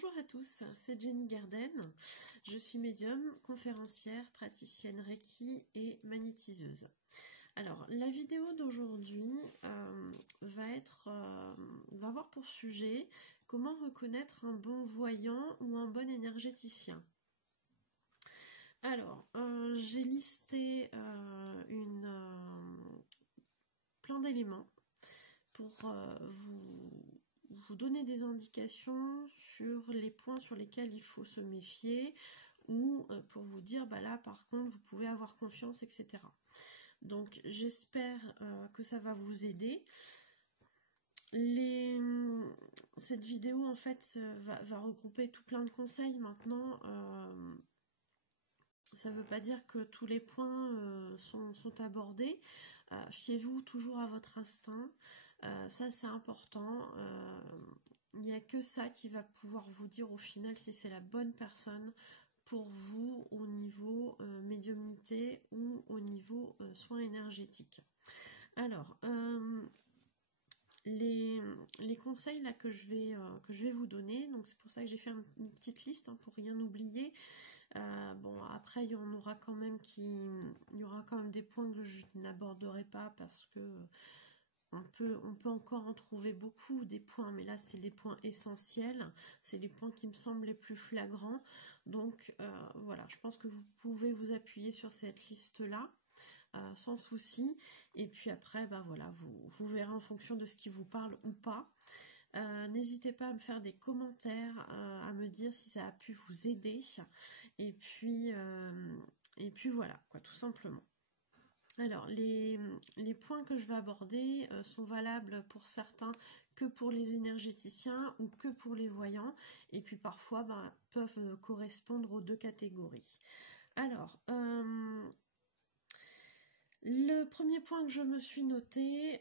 Bonjour à tous, c'est Jenny Garden. Je suis médium, conférencière, praticienne Reiki et magnétiseuse. Alors, la vidéo d'aujourd'hui va avoir pour sujet comment reconnaître un bon voyant ou un bon énergéticien. Alors, j'ai listé plein d'éléments pour vous donner des indications sur les points sur lesquels il faut se méfier ou pour vous dire, bah là par contre vous pouvez avoir confiance, etc. Donc j'espère que ça va vous aider. Cette vidéo en fait va regrouper tout plein de conseils maintenant. Ça ne veut pas dire que tous les points sont abordés. Fiez-vous toujours à votre instinct. Ça, c'est important. Il n'y a que ça qui va pouvoir vous dire au final si c'est la bonne personne pour vous au niveau médiumnité ou au niveau soins énergétiques. Alors, les conseils là que je vais vous donner, donc c'est pour ça que j'ai fait une petite liste pour rien oublier. Bon, après il y aura quand même des points que je n'aborderai pas parce que on peut encore en trouver beaucoup des points, mais là c'est les points essentiels, c'est les points qui me semblent les plus flagrants. Donc voilà, je pense que vous pouvez vous appuyer sur cette liste là. Sans souci, et puis après voilà, vous verrez en fonction de ce qui vous parle ou pas. N'hésitez pas à me faire des commentaires, à me dire si ça a pu vous aider, et puis voilà quoi, tout simplement. Alors les points que je vais aborder sont valables pour certains que pour les énergéticiens ou que pour les voyants, et puis parfois peuvent correspondre aux deux catégories. Alors le premier point que je me suis noté,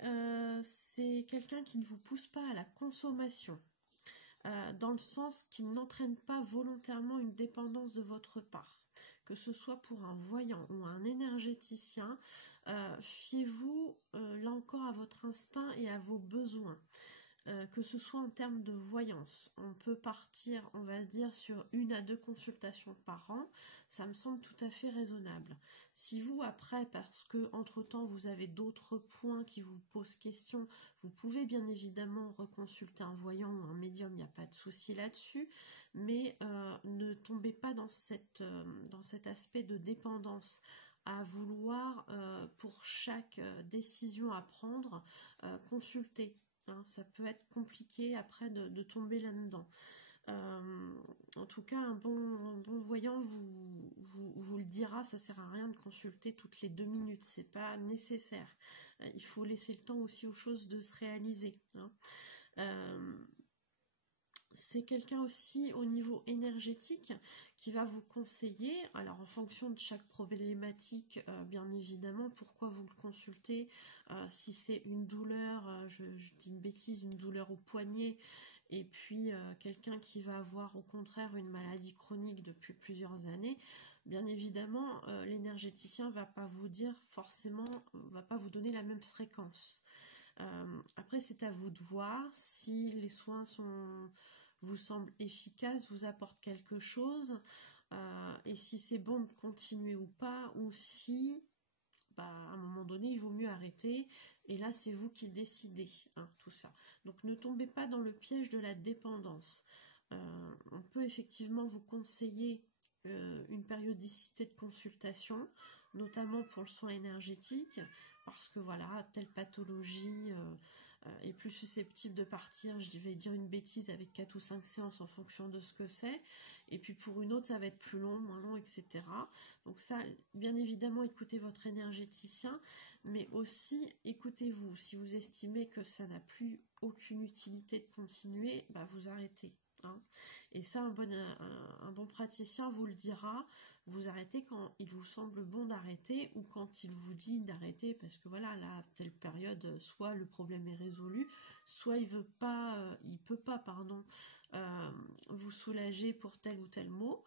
c'est quelqu'un qui ne vous pousse pas à la consommation, dans le sens qu'il n'entraîne pas volontairement une dépendance de votre part. Que ce soit pour un voyant ou un énergéticien, fiez-vous là encore à votre instinct et à vos besoins. Que ce soit en termes de voyance, on peut partir, on va dire, sur 1 à 2 consultations par an, ça me semble tout à fait raisonnable. Si vous, après, parce que entre-temps, vous avez d'autres points qui vous posent question, vous pouvez bien évidemment reconsulter un voyant ou un médium, il n'y a pas de souci là-dessus, mais ne tombez pas dans cet aspect de dépendance, à vouloir, pour chaque décision à prendre, consulter. Ça peut être compliqué après de tomber là-dedans. En tout cas, un bon voyant vous le dira, ça sert à rien de consulter toutes les 2 minutes, c'est pas nécessaire. Il faut laisser le temps aussi aux choses de se réaliser. C'est quelqu'un aussi au niveau énergétique qui va vous conseiller, alors en fonction de chaque problématique, bien évidemment, pourquoi vous le consultez, si c'est une douleur, je dis une bêtise, une douleur au poignet, et puis quelqu'un qui va avoir au contraire une maladie chronique depuis plusieurs années, bien évidemment, l'énergéticien va pas vous dire forcément, va pas vous donner la même fréquence. Après, c'est à vous de voir si les soins vous semblent efficaces, vous apportent quelque chose, et si c'est bon de continuer ou pas, ou si, à un moment donné, il vaut mieux arrêter, et là, c'est vous qui décidez, tout ça. Donc, ne tombez pas dans le piège de la dépendance. On peut effectivement vous conseiller une périodicité de consultation, notamment pour le soin énergétique, parce que voilà, telle pathologie est plus susceptible de partir, je vais dire une bêtise, avec 4 ou 5 séances en fonction de ce que c'est, et puis pour une autre ça va être plus long, moins long, etc. Donc ça, bien évidemment, écoutez votre énergéticien, mais aussi écoutez-vous. Si vous estimez que ça n'a plus aucune utilité de continuer, vous arrêtez. Et ça, un bon praticien vous le dira, vous arrêtez quand il vous semble bon d'arrêter, ou quand il vous dit d'arrêter parce que voilà, là, telle période, soit le problème est résolu, soit il peut pas, vous soulager pour tel ou tel mot.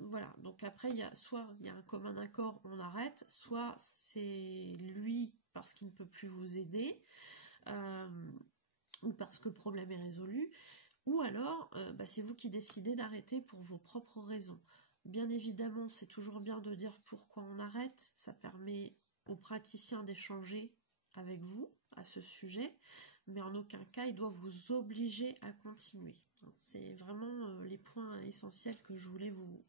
Voilà, donc après soit il y a un commun accord, on arrête, soit c'est lui parce qu'il ne peut plus vous aider, ou parce que le problème est résolu, ou alors c'est vous qui décidez d'arrêter pour vos propres raisons. Bien évidemment, c'est toujours bien de dire pourquoi on arrête, ça permet aux praticiens d'échanger avec vous à ce sujet, mais en aucun cas il doit vous obliger à continuer. C'est vraiment les points essentiels que je voulais vous...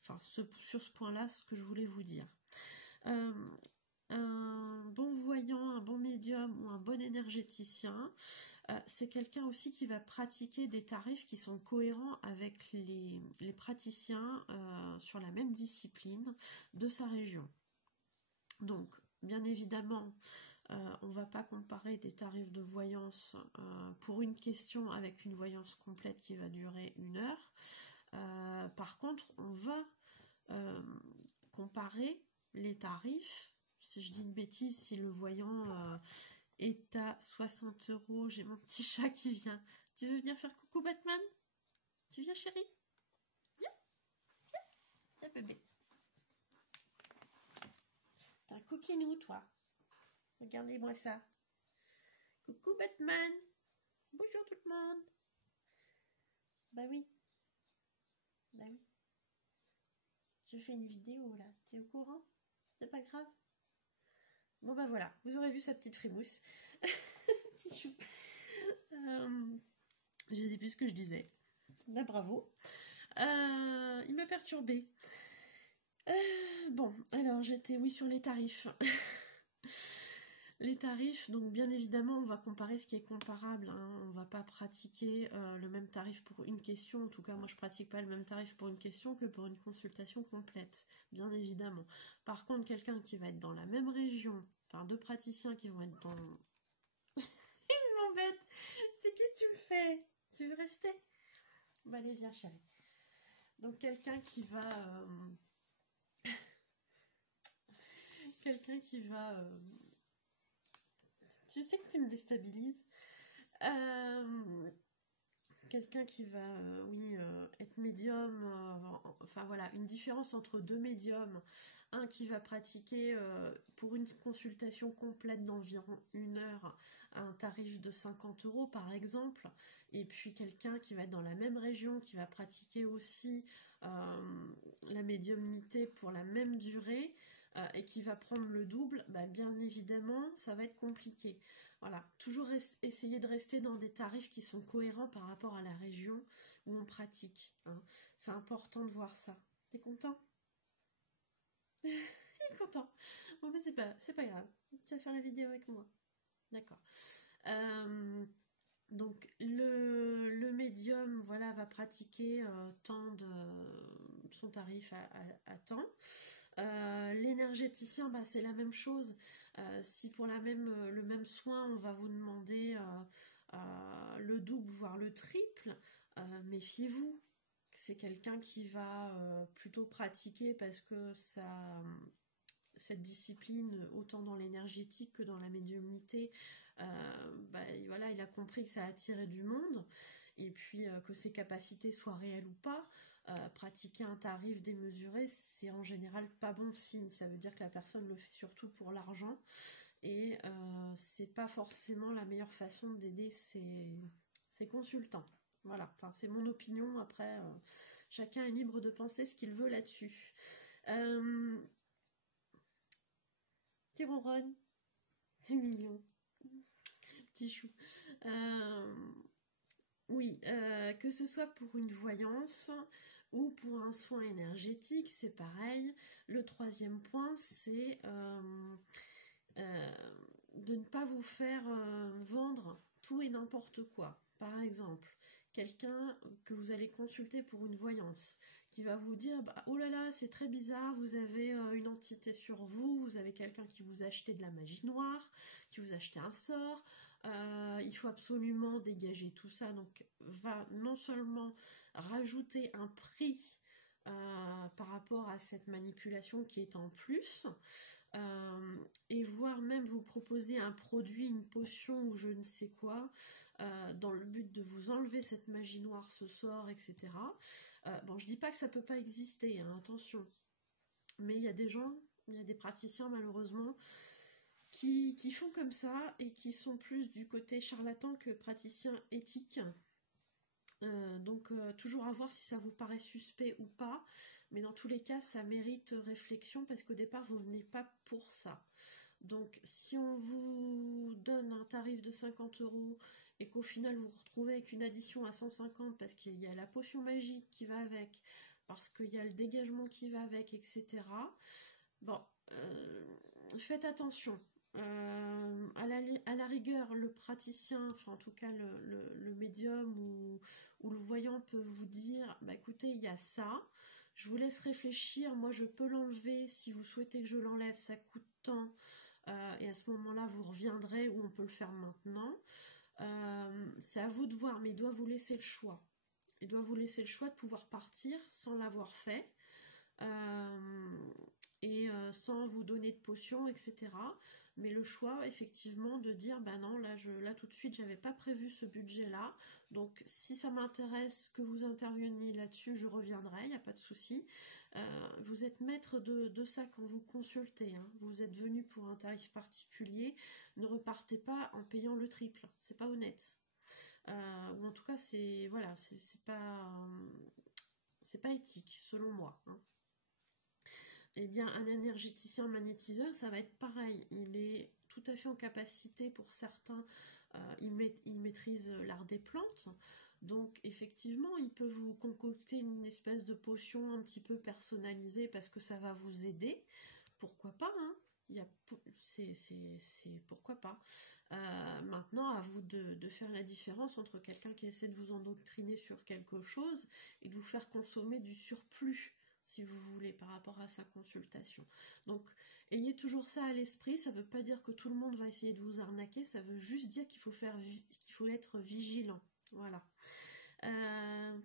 Enfin, sur ce point-là, ce que je voulais vous dire. Un bon voyant, un bon médium ou un bon énergéticien, c'est quelqu'un aussi qui va pratiquer des tarifs qui sont cohérents avec les praticiens sur la même discipline de sa région. Donc, bien évidemment, on ne va pas comparer des tarifs de voyance pour une question avec une voyance complète qui va durer 1 heure. Par contre, on va comparer les tarifs. Si je dis une bêtise, si le voyant est à 60 €, j'ai mon petit chat qui vient. Tu veux venir faire coucou Batman? Tu viens chérie? Viens, viens, viens bébé. T'es un coquinou toi. Regardez-moi ça. Coucou Batman. Bonjour tout le monde. Bah oui. Bah oui. Je fais une vidéo là. Tu es au courant? C'est pas grave. Bon bah voilà, vous aurez vu sa petite frimousse. Petit chou. Je sais plus ce que je disais. Bah bravo. Il m'a perturbée. Bon, alors j'étais oui sur les tarifs. Les tarifs, donc bien évidemment, on va comparer ce qui est comparable. Hein. On va pas pratiquer le même tarif pour une question. En tout cas, moi, je pratique pas le même tarif pour une question que pour une consultation complète, bien évidemment. Par contre, quelqu'un qui va être dans la même région, enfin, 2 praticiens qui vont être dans... Il m'embête. C'est qu'est-ce que tu me fais? Tu veux rester? Bah allez, viens, chérie. Donc, quelqu'un qui va... quelqu'un qui va... Tu sais que tu me déstabilises. Quelqu'un qui va, être médium, enfin voilà, une différence entre 2 médiums. Un qui va pratiquer pour une consultation complète d'environ 1 heure, un tarif de 50 € par exemple, et puis quelqu'un qui va être dans la même région, qui va pratiquer aussi la médiumnité pour la même durée, et qui va prendre le double, bah, bien évidemment, ça va être compliqué. Voilà, toujours essayer de rester dans des tarifs qui sont cohérents par rapport à la région où on pratique. Hein. C'est important de voir ça. T'es content? Il est content. Bon, mais c'est pas grave. Tu vas faire la vidéo avec moi. D'accord. Donc le médium, voilà, va pratiquer tant de son tarif à temps. L'énergéticien, bah, c'est la même chose. Si pour le même soin, on va vous demander le double, voire le triple, méfiez-vous. C'est quelqu'un qui va plutôt pratiquer parce que cette discipline, autant dans l'énergétique que dans la médiumnité, voilà, il a compris que ça attirait du monde, et puis que ses capacités soient réelles ou pas. Pratiquer un tarif démesuré, c'est en général pas bon signe. Ça veut dire que la personne le fait surtout pour l'argent, et c'est pas forcément la meilleure façon d'aider ses consultants. Voilà, enfin c'est mon opinion. Après, chacun est libre de penser ce qu'il veut là-dessus. Qui ronronne, c'est mignon, petit chou. Oui, que ce soit pour une voyance ou pour un soin énergétique, c'est pareil. Le 3e point, c'est de ne pas vous faire vendre tout et n'importe quoi. Par exemple, quelqu'un que vous allez consulter pour une voyance, qui va vous dire bah, oh là là, c'est très bizarre, vous avez une entité sur vous, vous avez quelqu'un qui vous a acheté de la magie noire, qui vous a acheté un sort, il faut absolument dégager tout ça, donc va non seulement rajouter un prix par rapport à cette manipulation qui est en plus, et voire même vous proposer un produit, une potion ou je ne sais quoi, dans le but de vous enlever cette magie noire, ce sort, etc. Bon, je dis pas que ça peut pas exister, hein, attention, mais il y a des gens, il y a des praticiens malheureusement qui font comme ça et qui sont plus du côté charlatan que praticiens éthiques. Donc toujours à voir si ça vous paraît suspect ou pas, mais dans tous les cas ça mérite réflexion parce qu'au départ vous venez pas pour ça. Donc si on vous donne un tarif de 50 € et qu'au final vous vous retrouvez avec une addition à 150 parce qu'il y a la potion magique qui va avec, parce qu'il y a le dégagement qui va avec, etc. Bon, faites attention. À la rigueur, le praticien, enfin en tout cas le médium ou le voyant peut vous dire, bah écoutez, il y a ça, je vous laisse réfléchir, moi je peux l'enlever, si vous souhaitez que je l'enlève, ça coûte tant, et à ce moment-là vous reviendrez, ou on peut le faire maintenant. C'est à vous de voir, mais il doit vous laisser le choix. Il doit vous laisser le choix de pouvoir partir sans l'avoir fait. Et sans vous donner de potions, etc. Mais le choix, effectivement, de dire, bah non, là tout de suite, j'avais pas prévu ce budget-là, donc si ça m'intéresse que vous interveniez là-dessus, je reviendrai, il n'y a pas de souci. Vous êtes maître de ça quand vous consultez, hein. Vous êtes venu pour un tarif particulier, ne repartez pas en payant le triple, c'est pas honnête. Ou en tout cas, c'est voilà, c'est pas éthique, selon moi, hein. Eh bien, un énergéticien magnétiseur, ça va être pareil. Il est tout à fait en capacité, pour certains, il maîtrise l'art des plantes. Donc, effectivement, il peut vous concocter une espèce de potion un petit peu personnalisée parce que ça va vous aider. Pourquoi pas, hein? Pourquoi pas. Maintenant, à vous de faire la différence entre quelqu'un qui essaie de vous endoctriner sur quelque chose et de vous faire consommer du surplus, si vous voulez, par rapport à sa consultation. Donc, ayez toujours ça à l'esprit. Ça ne veut pas dire que tout le monde va essayer de vous arnaquer, ça veut juste dire qu'il faut être vigilant. Voilà.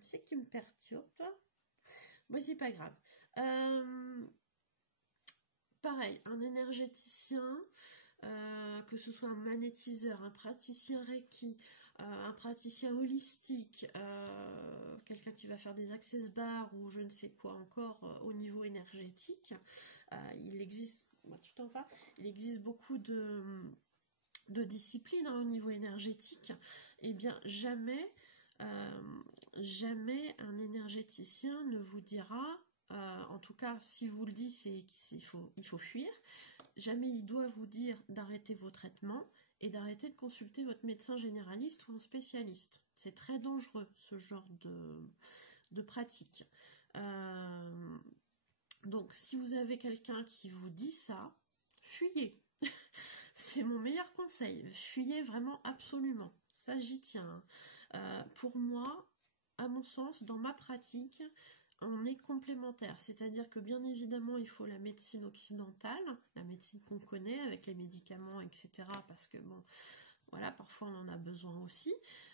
C'est que tu me perturbes, toi. Bon, c'est pas grave. Pareil, un énergéticien, que ce soit un magnétiseur, un praticien Reiki, un praticien holistique, quelqu'un qui va faire des access bars ou je ne sais quoi encore au niveau énergétique, il existe, tout en bas, il existe beaucoup de disciplines, hein, au niveau énergétique. Et bien jamais un énergéticien ne vous dira, en tout cas si vous le dit, il faut fuir. Jamais il doit vous dire d'arrêter vos traitements et d'arrêter de consulter votre médecin généraliste ou un spécialiste. C'est très dangereux, ce genre de pratique. Donc si vous avez quelqu'un qui vous dit ça, fuyez. C'est mon meilleur conseil. Fuyez vraiment absolument. Ça, j'y tiens. Pour moi, à mon sens, dans ma pratique, on est complémentaires. C'est-à-dire que bien évidemment, il faut la médecine occidentale, la médecine qu'on connaît avec les médicaments, etc. Parce que bon, voilà, parfois on en a besoin aussi.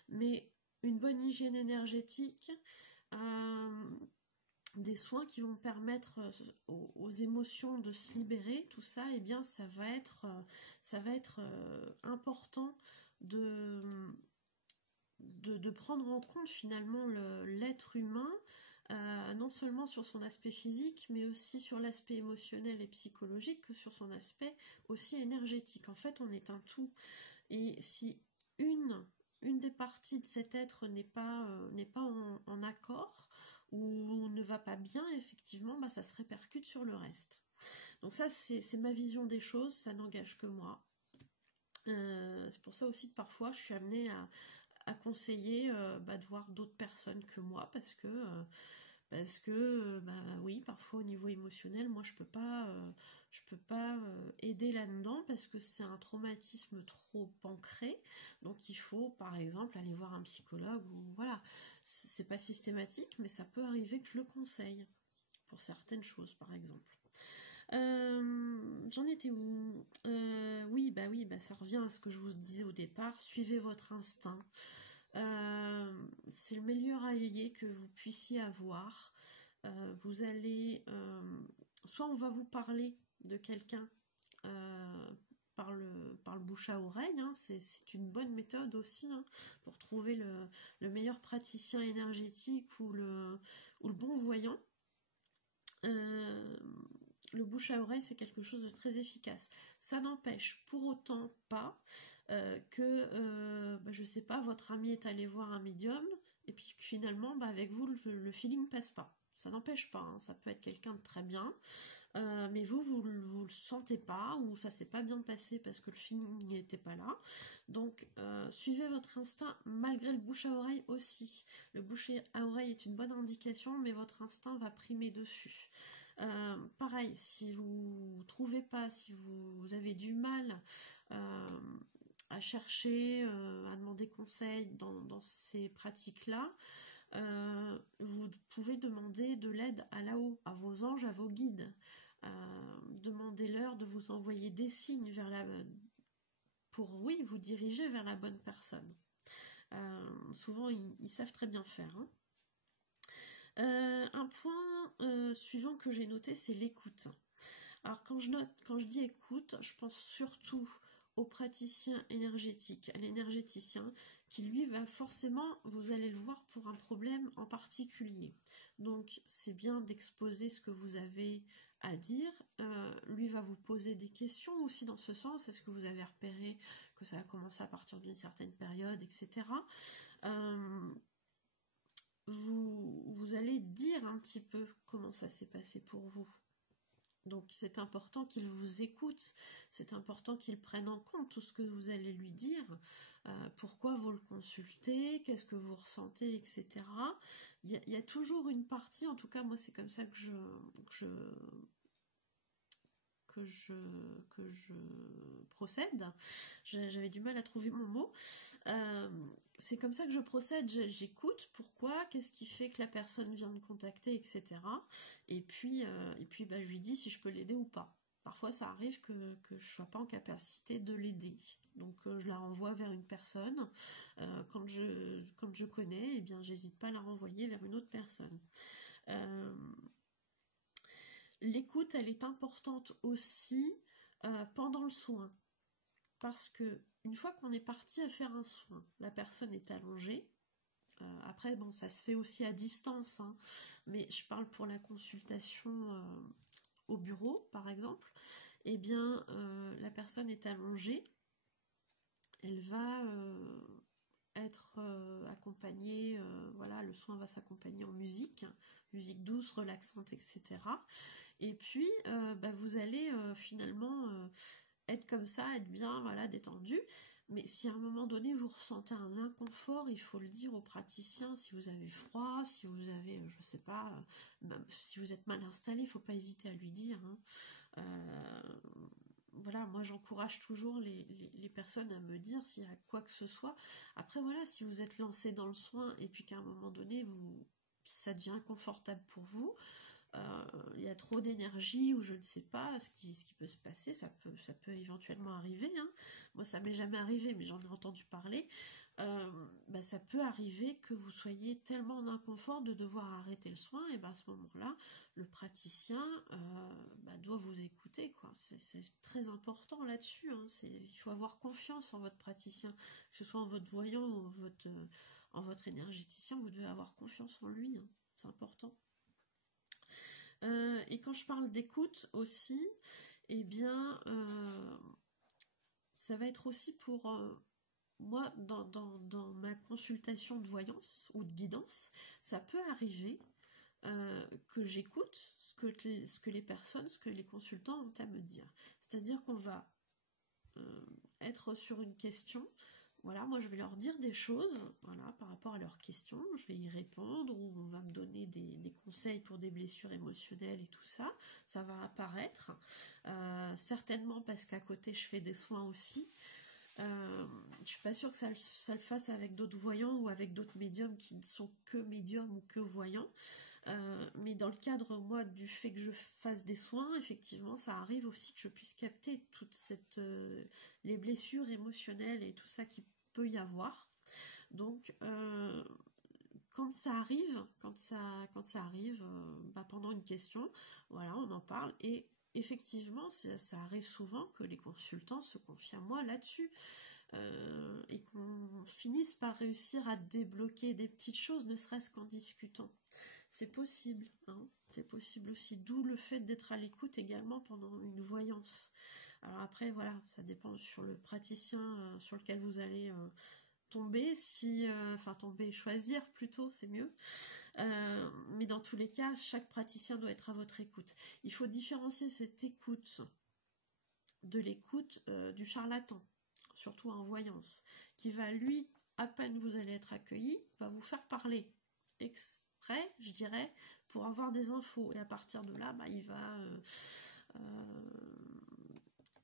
Mais une bonne hygiène énergétique, des soins qui vont permettre aux émotions de se libérer, tout ça, eh bien ça va être important de prendre en compte finalement l'être humain, non seulement sur son aspect physique, mais aussi sur l'aspect émotionnel et psychologique, que sur son aspect aussi énergétique. En fait, on est un tout. Et si une des parties de cet être n'est pas en accord, ou ne va pas bien, effectivement, bah, ça se répercute sur le reste. Donc ça, c'est ma vision des choses, ça n'engage que moi. C'est pour ça aussi que parfois, je suis amenée à conseiller de voir d'autres personnes que moi, parce que oui, parfois au niveau émotionnel, moi je peux pas aider là-dedans parce que c'est un traumatisme trop ancré. Donc il faut par exemple aller voir un psychologue, ou voilà, c'est pas systématique, mais ça peut arriver que je le conseille pour certaines choses, par exemple. J'en étais où? Oui, ça revient à ce que je vous disais au départ. Suivez votre instinct. C'est le meilleur allié que vous puissiez avoir. Vous allez, soit on va vous parler de quelqu'un par le bouche à oreille, hein, c'est une bonne méthode aussi, hein, pour trouver le meilleur praticien énergétique ou le bon voyant. Le bouche à oreille, c'est quelque chose de très efficace. Ça n'empêche pour autant pas que, je sais pas, votre ami est allé voir un médium et puis finalement, avec vous, le feeling passe pas. Ça n'empêche pas, hein, ça peut être quelqu'un de très bien, mais vous le sentez pas, ou ça s'est pas bien passé parce que le feeling n'était pas là. Donc suivez votre instinct malgré le bouche à oreille aussi. Le bouche à oreille est une bonne indication, mais votre instinct va primer dessus. Pareil, si vous trouvez pas, si vous avez du mal à chercher, à demander conseil dans ces pratiques-là, vous pouvez demander de l'aide à là-haut, à vos anges, à vos guides. Demandez-leur de vous envoyer des signes pour, oui, vous diriger vers la bonne personne. Souvent, ils savent très bien faire. Hein. Un point suivant que j'ai noté, c'est l'écoute. Alors quand je dis écoute, je pense surtout au praticien énergétique, à l'énergéticien, qui lui va forcément, vous allez le voir pour un problème en particulier. Donc c'est bien d'exposer ce que vous avez à dire. Lui va vous poser des questions aussi dans ce sens. Est-ce que vous avez repéré que ça a commencé à partir d'une certaine période, etc. Vous allez dire un petit peu comment ça s'est passé pour vous. Donc c'est important qu'il vous écoute, c'est important qu'il prenne en compte tout ce que vous allez lui dire, pourquoi vous le consultez, qu'est-ce que vous ressentez, etc. Il y a toujours une partie, en tout cas moi c'est comme ça que je procède. J'avais du mal à trouver mon mot. C'est comme ça que je procède. J'écoute pourquoi, qu'est-ce qui fait que la personne vient me contacter, etc. Et puis je lui dis si je peux l'aider ou pas. Parfois, ça arrive que je ne sois pas en capacité de l'aider. Donc, je la renvoie vers une personne. Quand je connais, eh bien, j'hésite pas à la renvoyer vers une autre personne. L'écoute, elle est importante aussi pendant le soin. Parce que une fois qu'on est parti à faire un soin, la personne est allongée. Après, bon, ça se fait aussi à distance, hein, mais je parle pour la consultation au bureau, par exemple. Eh bien, la personne est allongée. Elle va être accompagnée, voilà, le soin va s'accompagner en musique douce, relaxante, etc. Et puis, vous allez finalement être comme ça, être bien, voilà, détendu. Mais si à un moment donné vous ressentez un inconfort, il faut le dire au praticien. Si vous avez froid, si vous avez, je sais pas, même si vous êtes mal installé, il ne faut pas hésiter à lui dire. Hein. Voilà, moi j'encourage toujours les personnes à me dire s'il y a quoi que ce soit. Après voilà, si vous êtes lancé dans le soin et puis qu'à un moment donné ça devient inconfortable pour vous, il y a trop d'énergie ou je ne sais pas ce qui peut se passer, ça peut éventuellement arriver, hein. Moi ça m'est jamais arrivé mais j'en ai entendu parler, ça peut arriver que vous soyez tellement en inconfort de devoir arrêter le soin, et à ce moment-là le praticien doit vous écouter, quoi. C'est très important là-dessus, hein. Il faut avoir confiance en votre praticien, que ce soit en votre voyant ou en votre énergéticien, vous devez avoir confiance en lui, hein. C'est important. Et quand je parle d'écoute aussi, eh bien, ça va être aussi pour moi, dans ma consultation de voyance ou de guidance, ça peut arriver que j'écoute ce que les personnes, ce que les consultants ont à me dire. C'est-à-dire qu'on va être sur une question. Voilà, moi je vais leur dire des choses, voilà, par rapport à leurs questions, je vais y répondre, ou on va me donner des conseils pour des blessures émotionnelles et tout ça, ça va apparaître, certainement parce qu'à côté je fais des soins aussi. Je suis pas sûre que ça le fasse avec d'autres voyants ou avec d'autres médiums qui ne sont que médiums ou que voyants. Mais dans le cadre, moi, du fait que je fasse des soins, effectivement, ça arrive aussi que je puisse capter les blessures émotionnelles et tout ça qui peut y avoir. Donc, quand ça arrive, pendant une question, voilà, on en parle, et effectivement, ça arrive souvent que les consultants se confient à moi là-dessus. Et qu'on finisse par réussir à débloquer des petites choses, ne serait-ce qu'en discutant. C'est possible, hein, c'est possible aussi, d'où le fait d'être à l'écoute également pendant une voyance. Alors après, voilà, ça dépend sur le praticien sur lequel vous allez tomber, enfin tomber, choisir plutôt, c'est mieux. Mais dans tous les cas, chaque praticien doit être à votre écoute. Il faut différencier cette écoute de l'écoute du charlatan, surtout en voyance, qui va lui, à peine vous allez être accueilli, va vous faire parler exprès, je dirais, pour avoir des infos. Et à partir de là,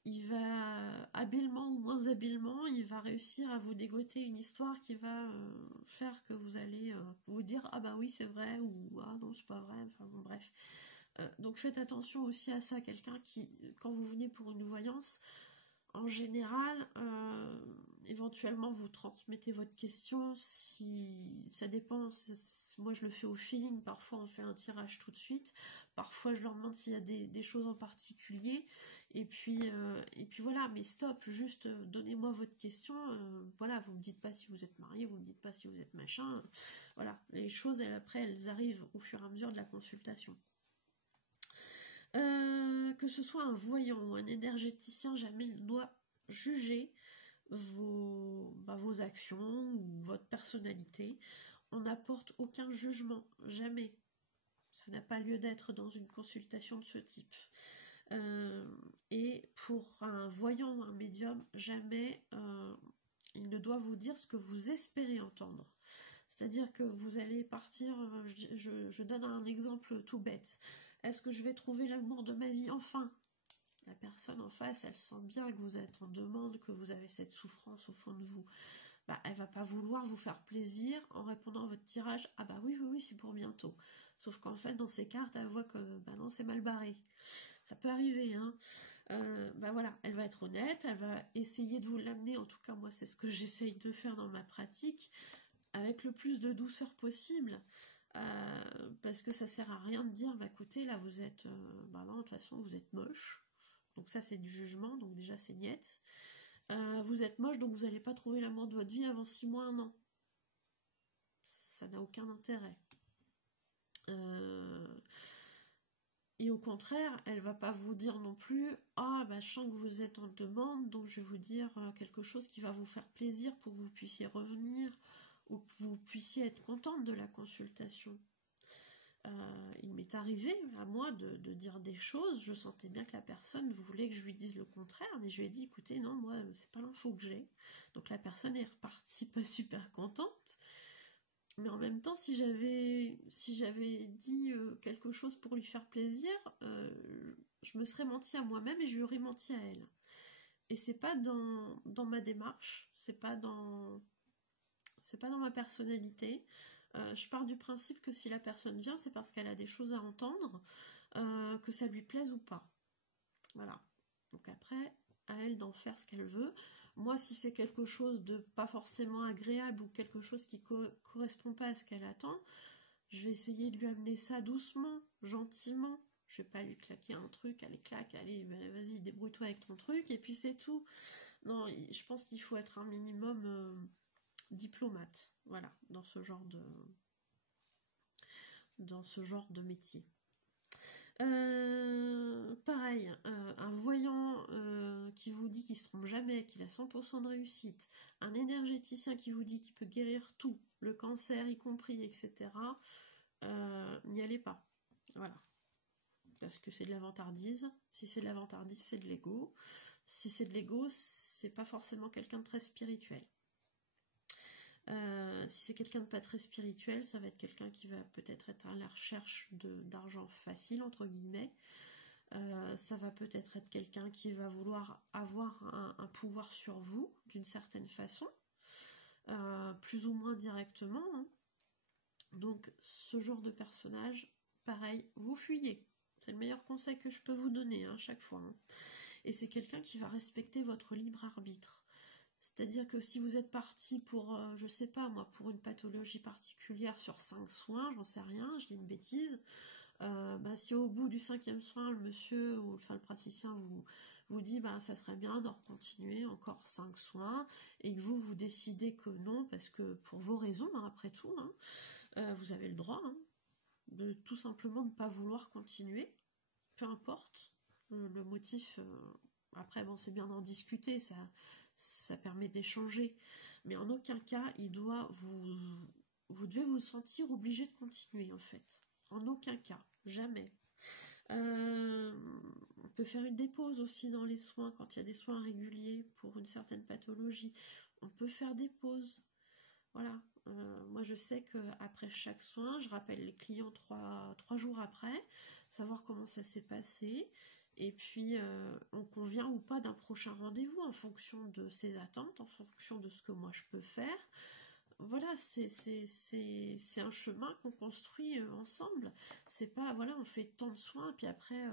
il va habilement ou moins habilement, il va réussir à vous dégoter une histoire qui va faire que vous allez vous dire ah bah oui c'est vrai ou ah non c'est pas vrai, enfin bon bref. Donc faites attention aussi à ça, quelqu'un qui, quand vous venez pour une voyance, en général, éventuellement vous transmettez votre question, si ça dépend, moi je le fais au feeling, parfois on fait un tirage tout de suite, parfois je leur demande s'il y a des choses en particulier, et puis voilà, mais stop, juste donnez-moi votre question, voilà, vous me dites pas si vous êtes marié, vous me dites pas si vous êtes machin, voilà, les choses après elles arrivent au fur et à mesure de la consultation. Que ce soit un voyant ou un énergéticien, jamais il doit juger vos actions ou votre personnalité. On n'apporte aucun jugement, jamais. Ça n'a pas lieu d'être dans une consultation de ce type. Et pour un voyant ou un médium, jamais il ne doit vous dire ce que vous espérez entendre. C'est-à-dire que vous allez partir, je donne un exemple tout bête. Est-ce que je vais trouver l'amour de ma vie enfin? La personne en face, elle sent bien que vous êtes en demande, que vous avez cette souffrance au fond de vous. Bah, elle va pas vouloir vous faire plaisir en répondant à votre tirage. Ah bah oui, c'est pour bientôt. Sauf qu'en fait, dans ces cartes, elle voit que bah non, c'est mal barré. Ça peut arriver, hein. Bah voilà, elle va être honnête, elle va essayer de vous l'amener. En tout cas, moi, c'est ce que j'essaye de faire dans ma pratique, avec le plus de douceur possible. Parce que ça sert à rien de dire bah écoutez là vous êtes bah non de toute façon vous êtes moche, donc ça c'est du jugement, donc déjà c'est niette. Vous êtes moche donc vous n'allez pas trouver l'amour de votre vie avant 6 mois, 1 an, ça n'a aucun intérêt. Et au contraire, elle va pas vous dire non plus ah bah je sens que vous êtes en demande donc je vais vous dire quelque chose qui va vous faire plaisir pour que vous puissiez revenir ou que vous puissiez être contente de la consultation. Il m'est arrivé à moi de dire des choses, je sentais bien que la personne voulait que je lui dise le contraire, mais je lui ai dit écoutez non moi c'est pas l'info que j'ai, donc la personne est repartie pas super contente, mais en même temps si j'avais dit quelque chose pour lui faire plaisir, je me serais menti à moi-même et je lui aurais menti à elle, et c'est pas dans ma démarche, c'est pas dans ma personnalité. Je pars du principe que si la personne vient, c'est parce qu'elle a des choses à entendre, que ça lui plaise ou pas. Voilà. Donc après, à elle d'en faire ce qu'elle veut. Moi, si c'est quelque chose de pas forcément agréable ou quelque chose qui correspond pas à ce qu'elle attend, je vais essayer de lui amener ça doucement, gentiment. Je vais pas lui claquer un truc, allez claque, allez, vas-y, débrouille-toi avec ton truc, et puis c'est tout. Non, je pense qu'il faut être un minimum diplomate, voilà, dans ce genre de métier. Pareil, un voyant qui vous dit qu'il se trompe jamais, qu'il a 100% de réussite, un énergéticien qui vous dit qu'il peut guérir tout, le cancer y compris, etc. N'y allez pas, voilà, parce que c'est de la vantardise. Si c'est de la vantardise, c'est de l'ego. Si c'est de l'ego, c'est pas forcément quelqu'un de très spirituel. Si c'est quelqu'un de pas très spirituel, ça va être quelqu'un qui va peut-être être à la recherche d'argent facile, entre guillemets. Ça va peut-être être quelqu'un qui va vouloir avoir un pouvoir sur vous, d'une certaine façon, plus ou moins directement, hein. Donc, ce genre de personnage, pareil, vous fuyez. C'est le meilleur conseil que je peux vous donner, hein, chaque fois, hein. Et c'est quelqu'un qui va respecter votre libre arbitre. C'est-à-dire que si vous êtes parti pour, je sais pas moi, pour une pathologie particulière sur 5 soins, j'en sais rien, je dis une bêtise, si au bout du 5e soin, le monsieur ou enfin le praticien vous dit ça serait bien de continuer encore 5 soins, et que vous décidez que non, parce que pour vos raisons, hein, après tout, hein, vous avez le droit, hein, de tout simplement ne pas vouloir continuer, peu importe le motif. Après, bon, c'est bien d'en discuter, ça permet d'échanger. Mais en aucun cas, vous devez vous sentir obligé de continuer, en fait. En aucun cas, jamais. On peut faire des pauses aussi dans les soins, quand il y a des soins réguliers pour une certaine pathologie. On peut faire des pauses. Voilà. Moi, je sais qu'après chaque soin, je rappelle les clients trois jours après, savoir comment ça s'est passé. Et puis, on convient ou pas d'un prochain rendez-vous en fonction de ses attentes, en fonction de ce que moi je peux faire. Voilà, c'est un chemin qu'on construit ensemble. C'est pas, voilà, on fait tant de soins, puis après,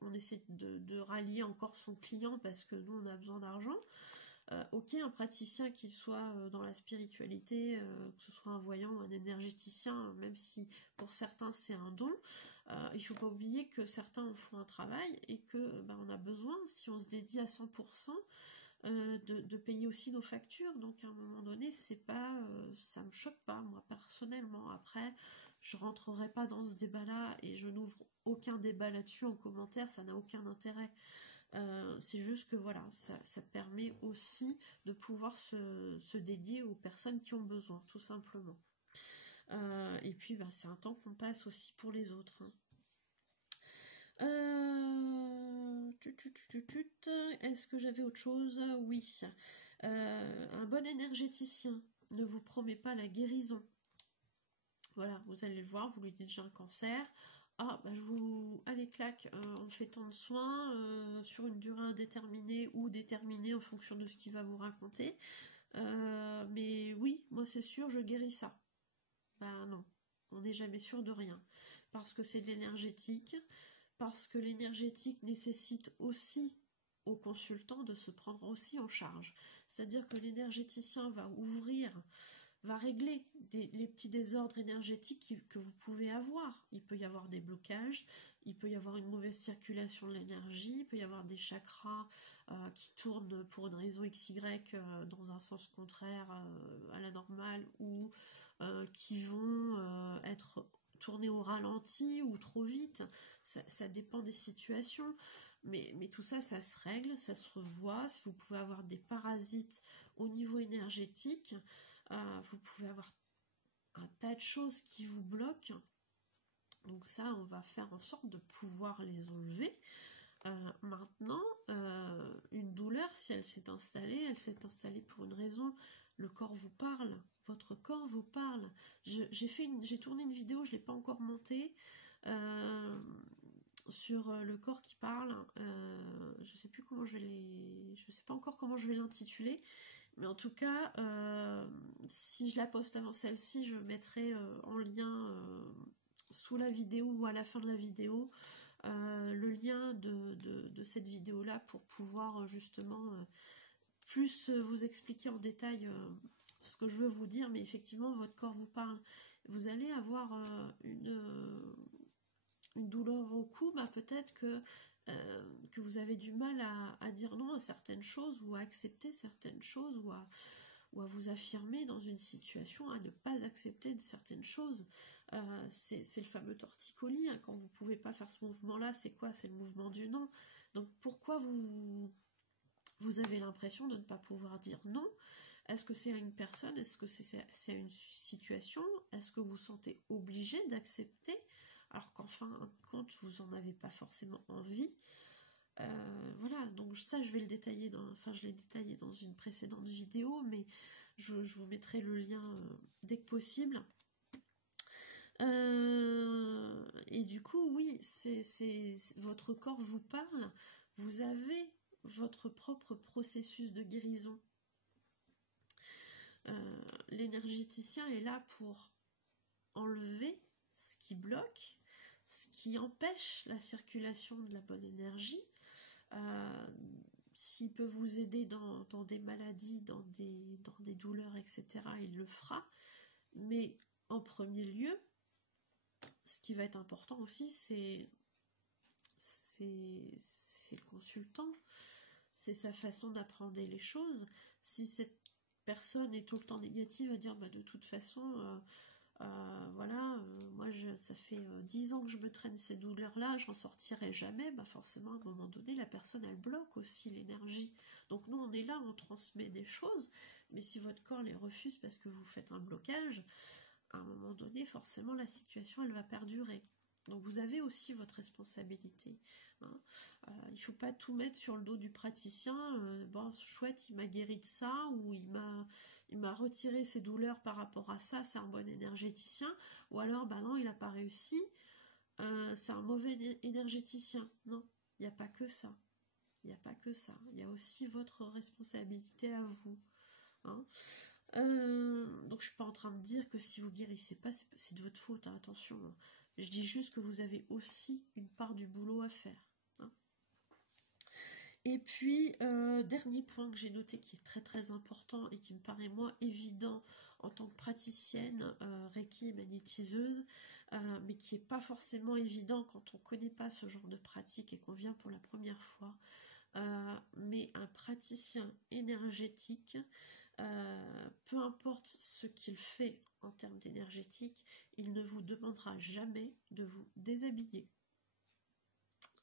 on essaie de rallier encore son client parce que nous, on a besoin d'argent. Ok, un praticien qu'il soit dans la spiritualité, que ce soit un voyant ou un énergéticien, même si pour certains c'est un don, il faut pas oublier que certains en font un travail et que on a besoin, si on se dédie à 100%, de payer aussi nos factures. Donc à un moment donné, c'est pas, ça me choque pas moi personnellement. Après, je rentrerai pas dans ce débat-là et je n'ouvre aucun débat là-dessus en commentaire, ça n'a aucun intérêt. C'est juste que voilà, ça permet aussi de pouvoir se dédier aux personnes qui ont besoin, tout simplement. Et puis c'est un temps qu'on passe aussi pour les autres. Est-ce que j'avais autre chose? Oui. Un bon énergéticien ne vous promet pas la guérison. Voilà, vous allez le voir, vous lui dites j'ai un cancer. Ah, allez, clac, on fait tant de soins sur une durée indéterminée ou déterminée en fonction de ce qu'il va vous raconter. Mais oui, moi c'est sûr, je guéris ça. Non, on n'est jamais sûr de rien. Parce que c'est de l'énergétique, parce que l'énergétique nécessite aussi au consultant de se prendre aussi en charge. C'est-à-dire que l'énergéticien va régler les petits désordres énergétiques que vous pouvez avoir. Il peut y avoir des blocages, il peut y avoir une mauvaise circulation de l'énergie, il peut y avoir des chakras qui tournent pour une raison XY dans un sens contraire à la normale ou qui vont être tournés au ralenti ou trop vite. Ça dépend des situations. Mais tout ça, ça se règle, ça se revoit. Si vous pouvez avoir des parasites au niveau énergétique, vous pouvez avoir un tas de choses qui vous bloquent. Donc ça, on va faire en sorte de pouvoir les enlever. Maintenant, une douleur, si elle s'est installée pour une raison. Le corps vous parle, votre corps vous parle. J'ai tourné une vidéo, je ne l'ai pas encore montée, sur le corps qui parle. Je sais pas encore comment je vais l'intituler. Mais en tout cas, si je la poste avant celle-ci, je mettrai en lien sous la vidéo ou à la fin de la vidéo le lien de cette vidéo-là pour pouvoir justement plus vous expliquer en détail ce que je veux vous dire. Mais effectivement, votre corps vous parle. Vous allez avoir une douleur au cou, peut-être que vous avez du mal à dire non à certaines choses ou à accepter certaines choses ou à vous affirmer dans une situation, à ne pas accepter de certaines choses. C'est le fameux torticolis, hein, quand vous ne pouvez pas faire ce mouvement-là, c'est quoi? C'est le mouvement du non. Donc pourquoi vous avez l'impression de ne pas pouvoir dire non? Est-ce que c'est à une personne? Est-ce que c'est à une situation? Est-ce que vous vous sentez obligé d'accepter alors qu'en fin de compte, vous n'en avez pas forcément envie? Voilà, donc ça je vais le détailler je l'ai détaillé dans une précédente vidéo, mais je vous mettrai le lien dès que possible. Et du coup, oui, votre corps vous parle, vous avez votre propre processus de guérison. L'énergéticien est là pour enlever ce qui bloque, ce qui empêche la circulation de la bonne énergie. S'il peut vous aider dans des maladies, dans des douleurs, etc., il le fera. Mais en premier lieu, ce qui va être important aussi, c'est le consultant, c'est sa façon d'apprendre les choses. Si cette personne est tout le temps négative à dire de toute façon Voilà, moi ça fait 10 ans que je me traîne ces douleurs-là, j'en sortirai jamais, bah forcément à un moment donné la personne elle bloque aussi l'énergie. Donc nous on est là, on transmet des choses, mais si votre corps les refuse parce que vous faites un blocage, à un moment donné forcément la situation elle va perdurer. Donc vous avez aussi votre responsabilité. Hein. Il ne faut pas tout mettre sur le dos du praticien. Bon, chouette, il m'a guéri de ça, ou il m'a retiré ses douleurs par rapport à ça, c'est un bon énergéticien. Ou alors, bah non, il n'a pas réussi, c'est un mauvais énergéticien. Non, il n'y a pas que ça. Il n'y a pas que ça. Il y a aussi votre responsabilité à vous. Hein. Donc je suis pas en train de dire que si vous guérissez pas, c'est de votre faute, hein, attention. Je dis juste que vous avez aussi une part du boulot à faire. Hein. Et puis, dernier point que j'ai noté qui est très très important et qui me paraît moins évident en tant que praticienne Reiki et magnétiseuse, mais qui n'est pas forcément évident quand on ne connaît pas ce genre de pratique et qu'on vient pour la première fois, mais un praticien énergétique, peu importe ce qu'il fait en termes d'énergétique, il ne vous demandera jamais de vous déshabiller.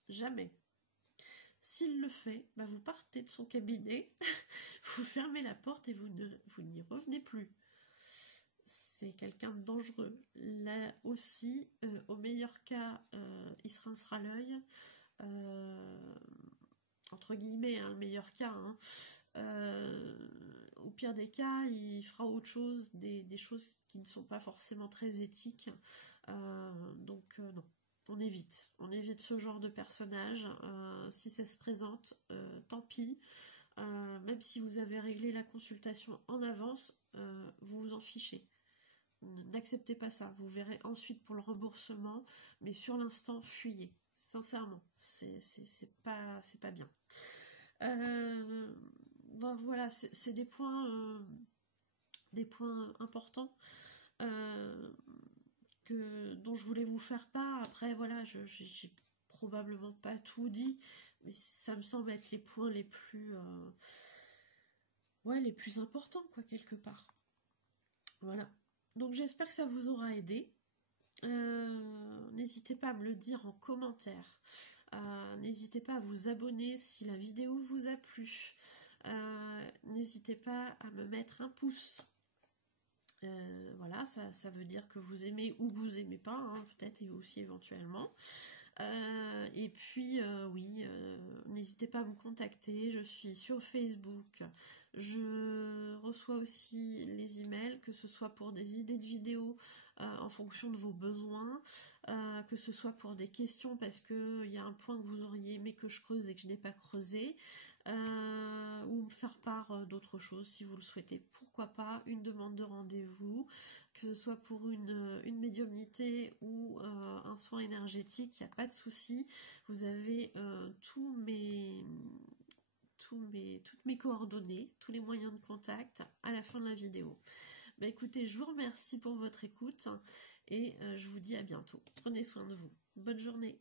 Jamais. S'il le fait, bah vous partez de son cabinet, vous fermez la porte et vous n'y revenez plus. C'est quelqu'un de dangereux. Là aussi, au meilleur cas, il se rincera l'œil. Entre guillemets, hein, le meilleur cas. Hein. Au pire des cas, il fera autre chose, des choses qui ne sont pas forcément très éthiques. Donc non, on évite ce genre de personnage. Si ça se présente, tant pis. Même si vous avez réglé la consultation en avance, vous vous en fichez. N'acceptez pas ça. Vous verrez ensuite pour le remboursement, mais sur l'instant, fuyez. Sincèrement, c'est pas bien. Bon, voilà, c'est des points importants dont je voulais vous faire part. Après, voilà, j'ai probablement pas tout dit, mais ça me semble être les points les plus importants, quoi, quelque part. Voilà. Donc j'espère que ça vous aura aidé. N'hésitez pas à me le dire en commentaire. N'hésitez pas à vous abonner si la vidéo vous a plu. N'hésitez pas à me mettre un pouce. Voilà, ça veut dire que vous aimez ou que vous aimez pas, hein, peut-être, et aussi éventuellement. Et puis, oui, n'hésitez pas à me contacter. Je suis sur Facebook. Je reçois aussi les emails, que ce soit pour des idées de vidéos en fonction de vos besoins, que ce soit pour des questions parce qu'il y a un point que vous auriez aimé que je creuse et que je n'ai pas creusé, ou me faire part d'autres choses si vous le souhaitez. Pourquoi pas une demande de rendez-vous, que ce soit pour une médiumnité ou un soin énergétique, il n'y a pas de souci. Vous avez toutes mes coordonnées, tous les moyens de contact à la fin de la vidéo. Bah écoutez, je vous remercie pour votre écoute et je vous dis à bientôt. Prenez soin de vous. Bonne journée.